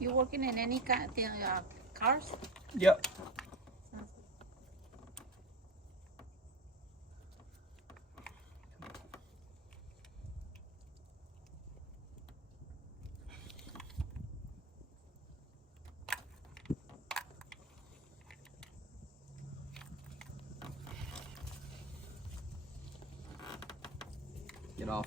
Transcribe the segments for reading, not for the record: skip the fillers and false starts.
You working in any kind of cars? Yep. Get off.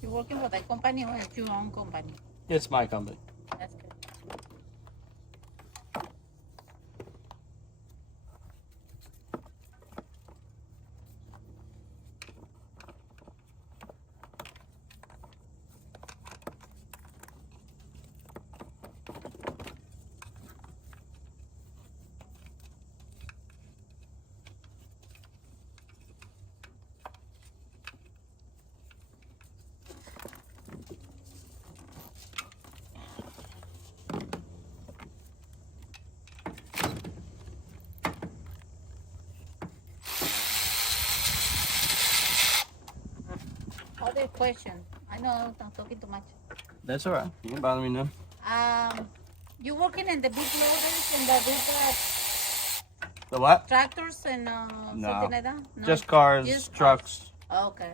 You working for the company or it's your own company? It's my company. That's good. Other question. I know I'm talking too much. That's all right. You can bother me now. You working in the big loaders and the big The what? tractors and No. something like that? No. Just cars, Just trucks. cars. Okay.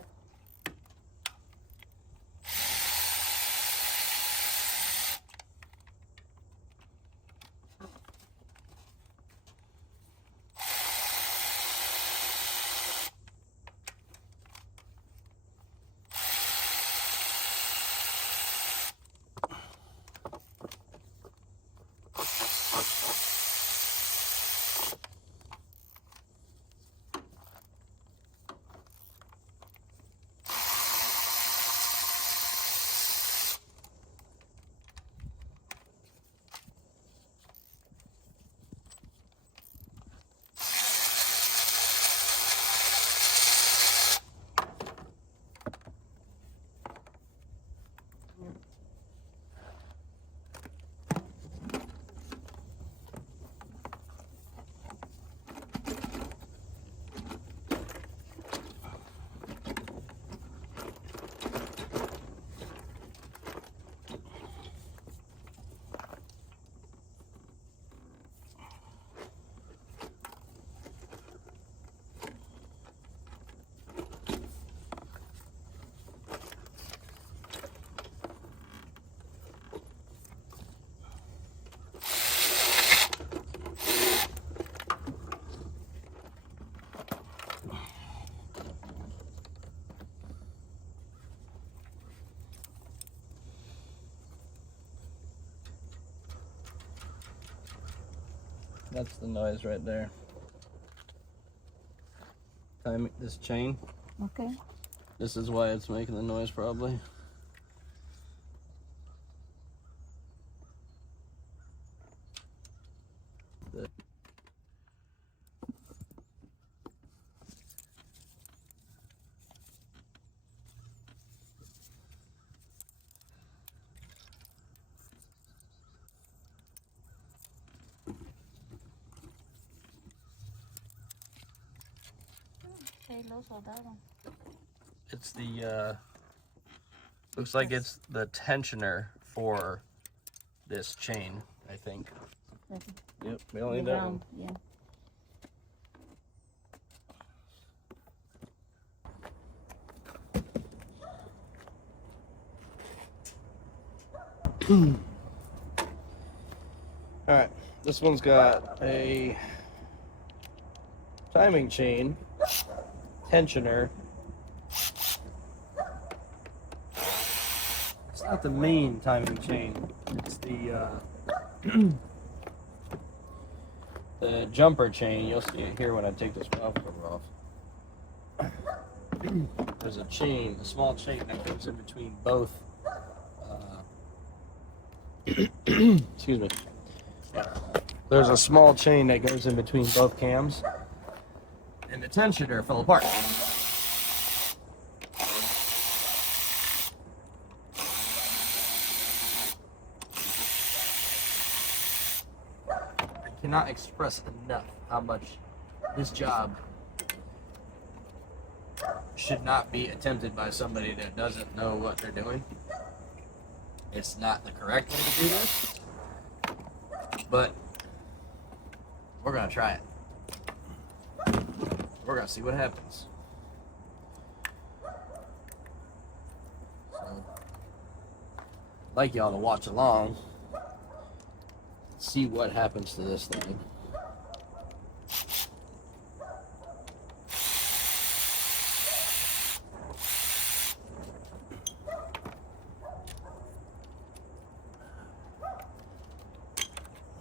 That's the noise right there. Time this chain. Okay. This is why it's making the noise probably. It's the looks like it's the tensioner for this chain, I think. Yep, we only need that one. Yeah. Alright, this one's got a timing chain, tensioner. It's not the main timing chain, it's the the jumper chain. You'll see it here when I take this valve cover off. There's a chain, a small chain that goes in between both. Excuse me. There's a small chain that goes in between both cams, and the tensioner fell apart. I cannot express enough how much this job should not be attempted by somebody that doesn't know what they're doing. It's not the correct way to do this, but we're gonna try it. We're gonna see what happens. So, I'd like y'all to watch along, see what happens to this thing.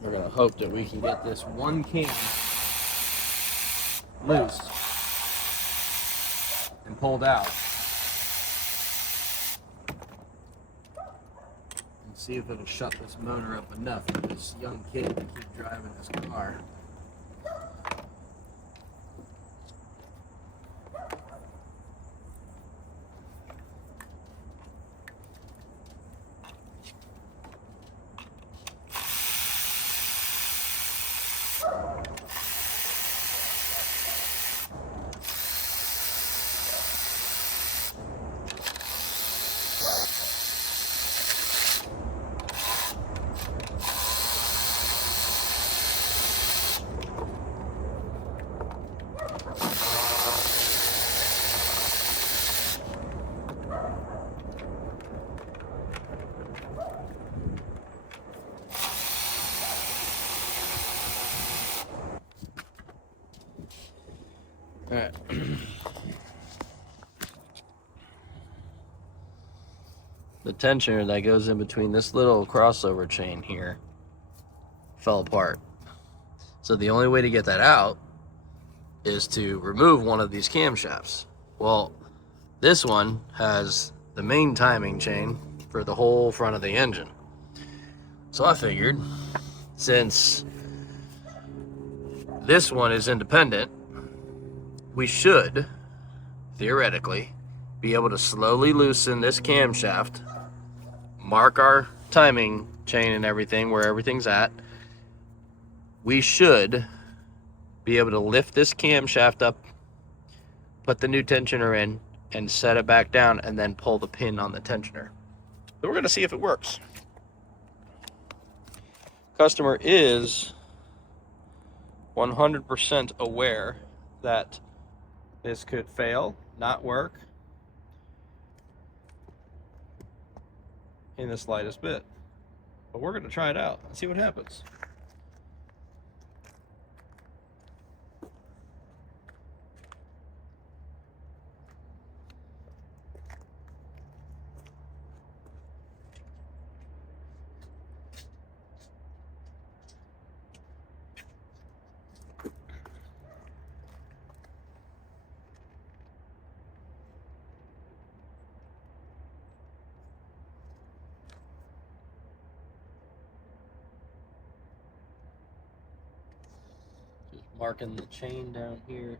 We're gonna hope that we can get this one cam loose and pulled out, and see if it'll shut this motor up enough for this young kid to keep driving this car. All right. The tensioner that goes in between this little crossover chain here fell apart. So the only way to get that out is to remove one of these camshafts. Well, this one has the main timing chain for the whole front of the engine. So I figured, since this one is independent, we should, theoretically, be able to slowly loosen this camshaft, mark our timing chain and everything, where everything's at. We should be able to lift this camshaft up, put the new tensioner in, and set it back down, and then pull the pin on the tensioner. So we're gonna see if it works. Customer is 100% aware that this could fail, not work in the slightest bit. But we're gonna try it out and see what happens. Just marking the chain down here.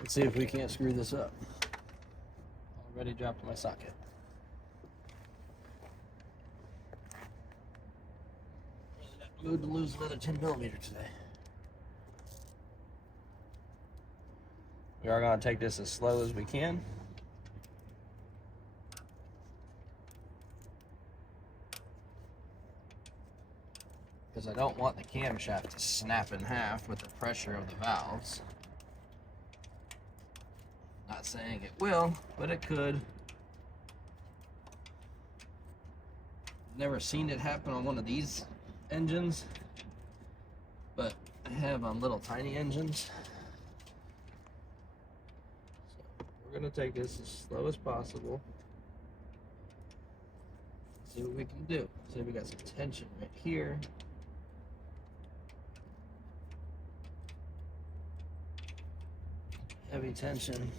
Let's see if we can't screw this up. Already dropped my socket. Really to lose another 10 millimeter today. We are going to take this as slow as we can. Because I don't want the camshaft to snap in half with the pressure of the valves. Not saying it will, but it could. Never seen it happen on one of these engines, but I have on little tiny engines. So we're gonna take this as slow as possible. See what we can do. See, we got some tension right here. heavy tension.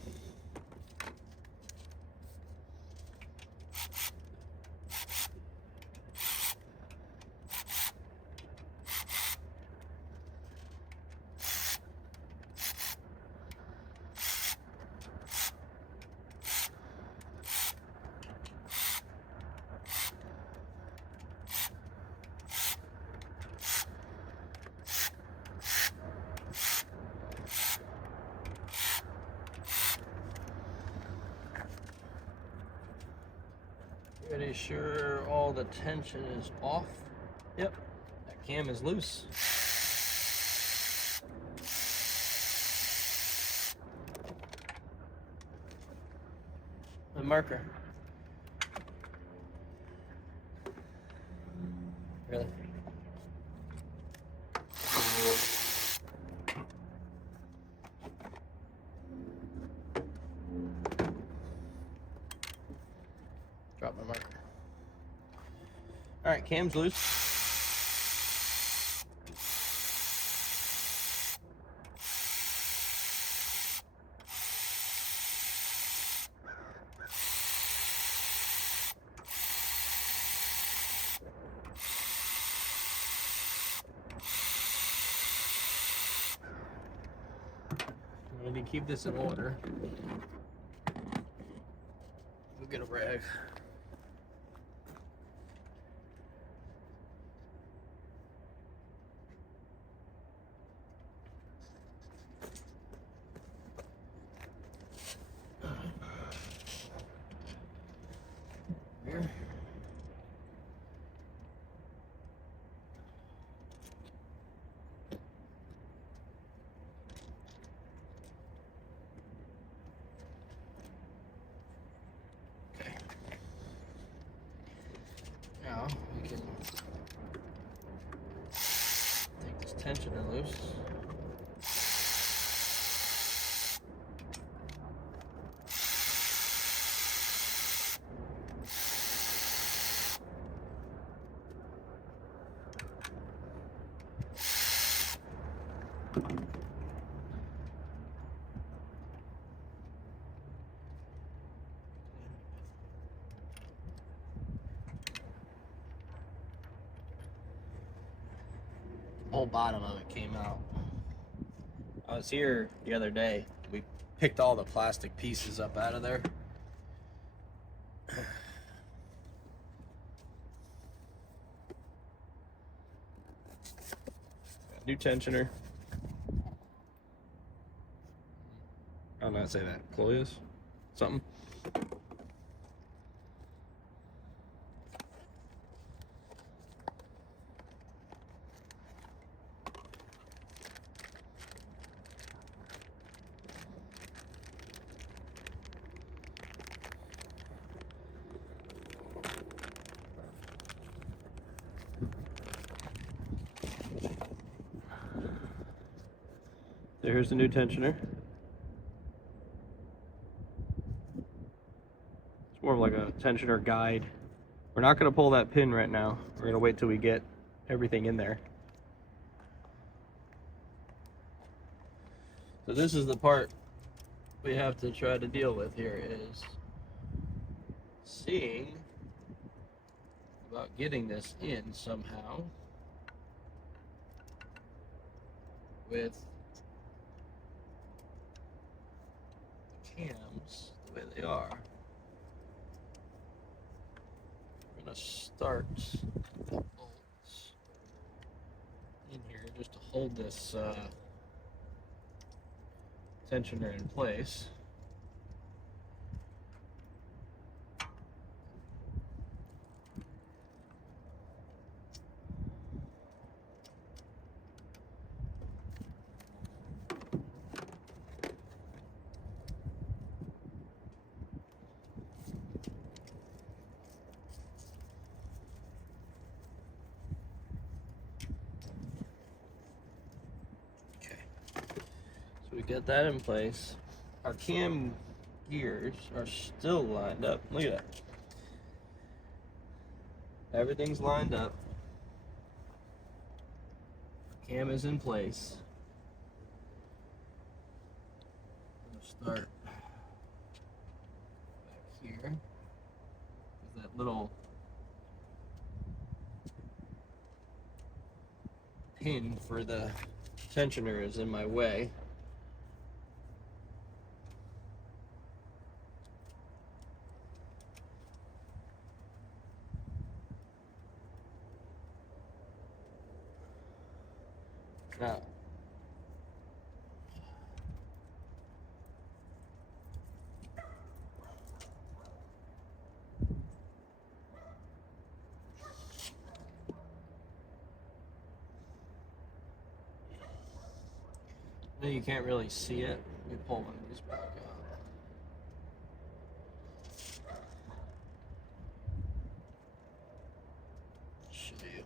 Pretty sure all the tension is off. Yep, that cam is loose. The marker. Really? Drop my marker. All right, cam's loose. We need to keep this in order. We'll get a rag. Here. Okay. Now we can take this tensioner loose. Whole bottom of it came out. I was here the other day. We picked all the plastic pieces up out of there. New tensioner. I don't know how to say that. Cloyas? Something. There's the new tensioner. It's more of like a tensioner guide. We're not going to pull that pin right now. We're going to wait till we get everything in there. So this is the part we have to try to deal with here, is seeing about getting this in somehow with cams the way they are. We're going to start the bolts in here just to hold this tensioner in place. We got that in place. Our cam gears are still lined up. Look at that. Everything's lined up. Cam is in place. Start back here. There's that little pin for the tensioner is in my way. Now, you can't really see it. Let me pull one of these back out. Show you.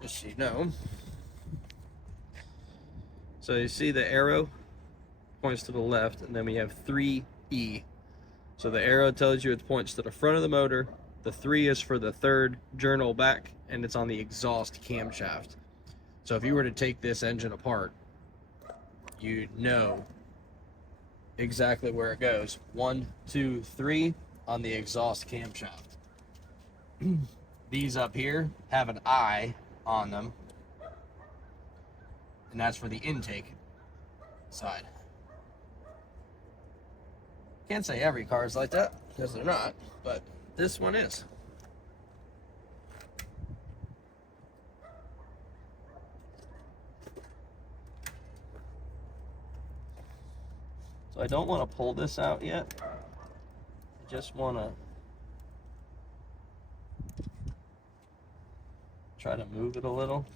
Just so you know. So you see the arrow points to the left, and then we have 3E. So the arrow tells you it points to the front of the motor. The 3 is for the third journal back, and it's on the exhaust camshaft. So if you were to take this engine apart, you'd know exactly where it goes. 1, 2, 3 on the exhaust camshaft. These up here have an I on them, and that's for the intake side. Can't say every car is like that, because they're not, but this one is. So I don't want to pull this out yet. I just want to try to move it a little.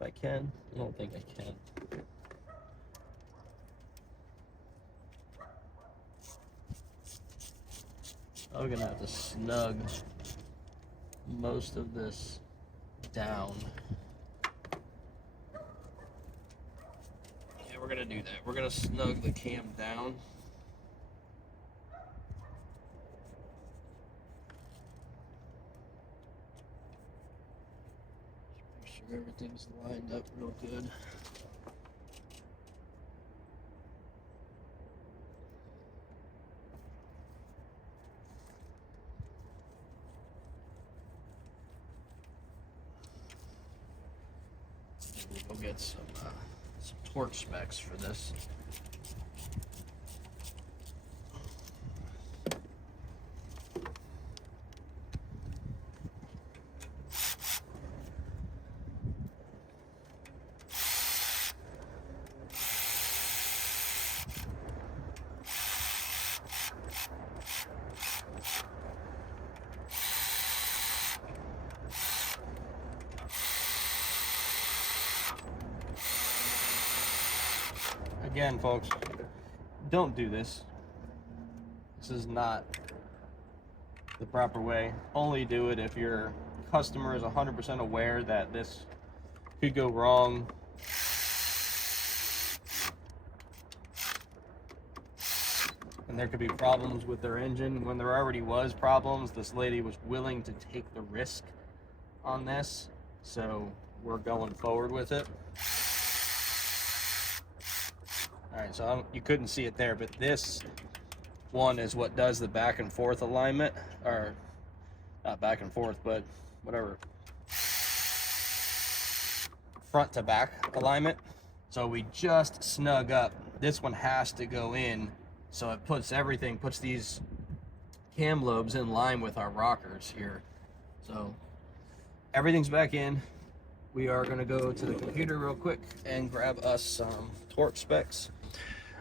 If I can. I don't think I can. I'm gonna have to snug most of this down. Yeah, we're gonna do that. We're gonna snug the cam down. Just make sure everything's lined up real good. We'll get some torque specs for this. Again, folks, don't do this. This is not the proper way. Only do it if your customer is 100% aware that this could go wrong. And there could be problems with their engine. When there already was problems, this lady was willing to take the risk on this. So we're going forward with it. Alright, so you couldn't see it there, but this one is what does the back and forth alignment, or not back and forth, but whatever, front to back alignment. So we just snug up. This one has to go in, so it puts everything, puts these cam lobes in line with our rockers here. So everything's back in. We are going to go to the computer real quick and grab us some torque specs.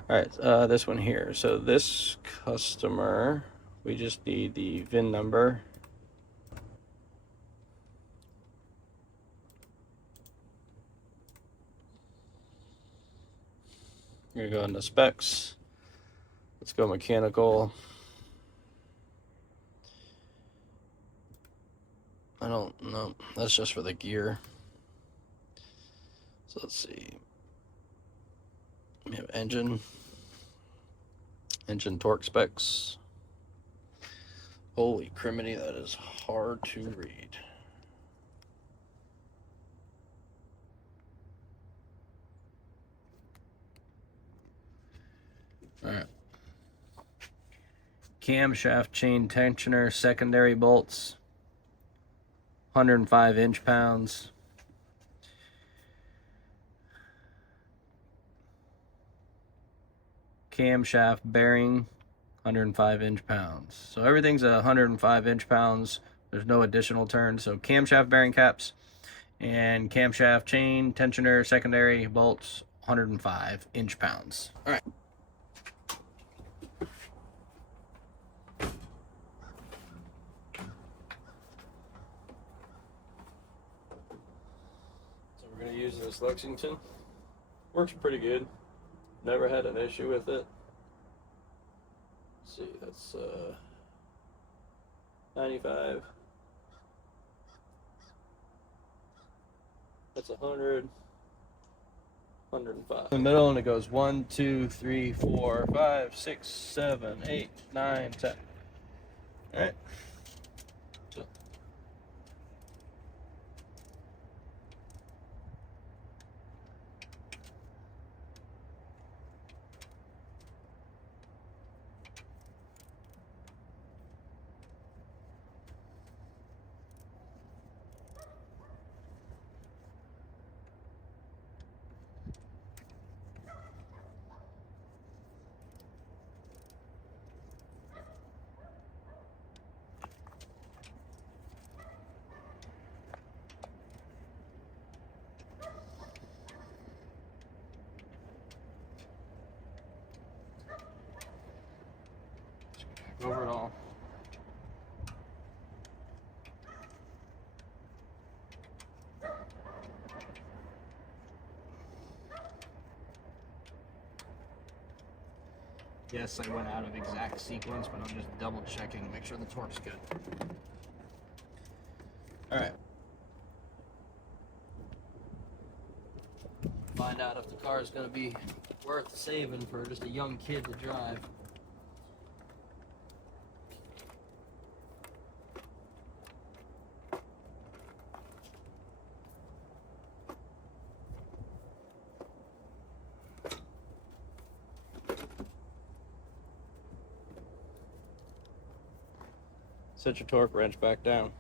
All right, this one here. So this customer, we just need the VIN number. We're gonna go into specs. Let's go mechanical. I don't know. That's just for the gear. So let's see. We have engine torque specs. Holy criminy, that is hard to read. Alright. Camshaft chain tensioner, secondary bolts, 105 inch-pounds. Camshaft bearing, 105 inch-pounds. So everything's 105 inch-pounds. There's no additional turns. So camshaft bearing caps and camshaft chain tensioner, secondary bolts, 105 inch-pounds. All right. So we're going to use this Lexington. Works pretty good. Never had an issue with it. Let's see, that's 95. That's 100. 105. In the middle, and it goes 1, 2, 3, 4, 5, 6, 7, 8, 9, 10. All right. So. Over it all. Yes, I went out of exact sequence, but I'm just double checking to make sure the torque's good. All right. Find out if the car is going to be worth saving for just a young kid to drive. Set your torque wrench back down.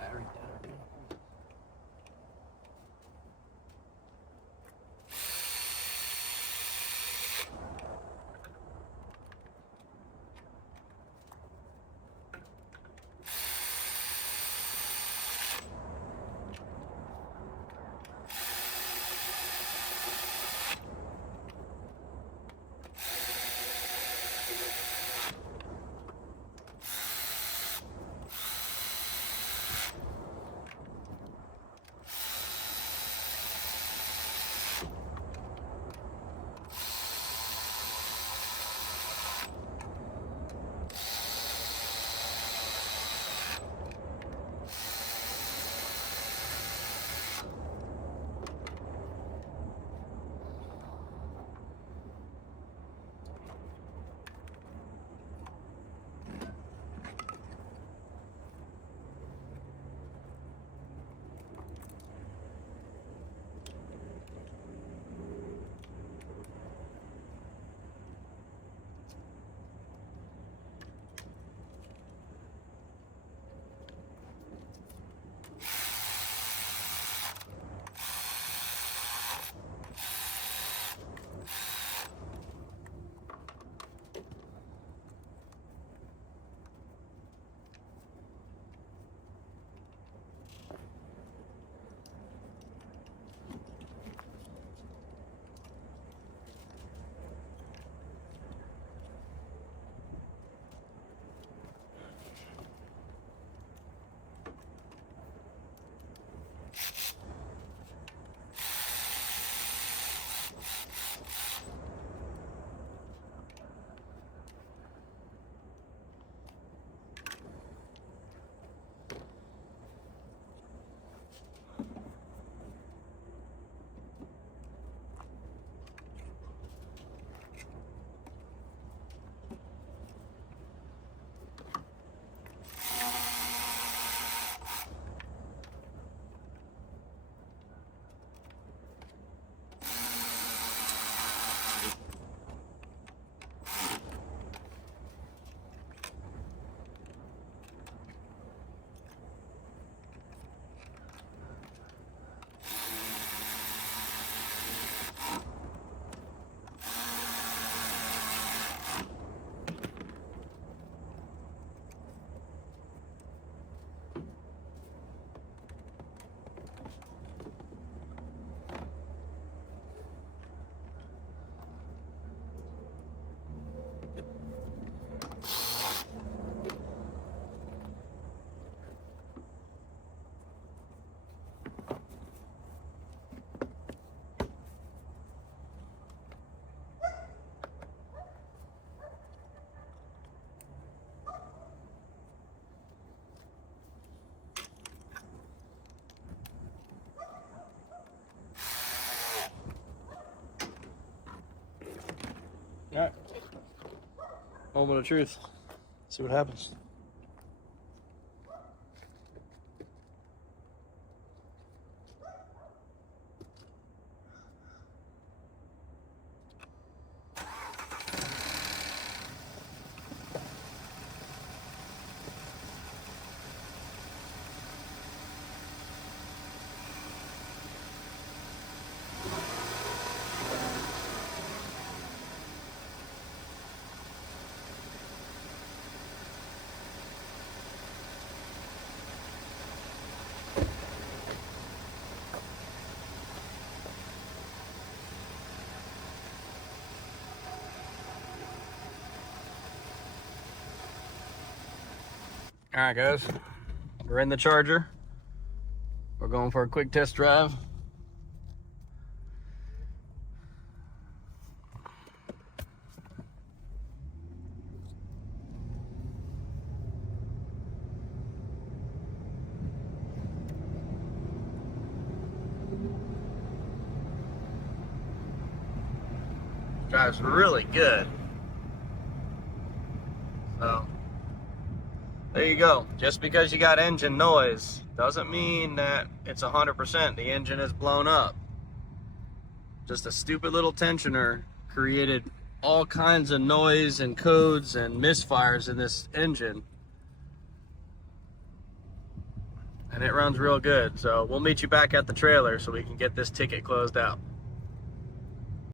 Battery dead. Moment of truth. See what happens. All right, guys, we're in the Charger. We're going for a quick test drive. Drives really good. So there you go. Just because you got engine noise doesn't mean that it's 100%. The engine is blown up. Just a stupid little tensioner created all kinds of noise and codes and misfires in this engine. And it runs real good. So we'll meet you back at the trailer so we can get this ticket closed out.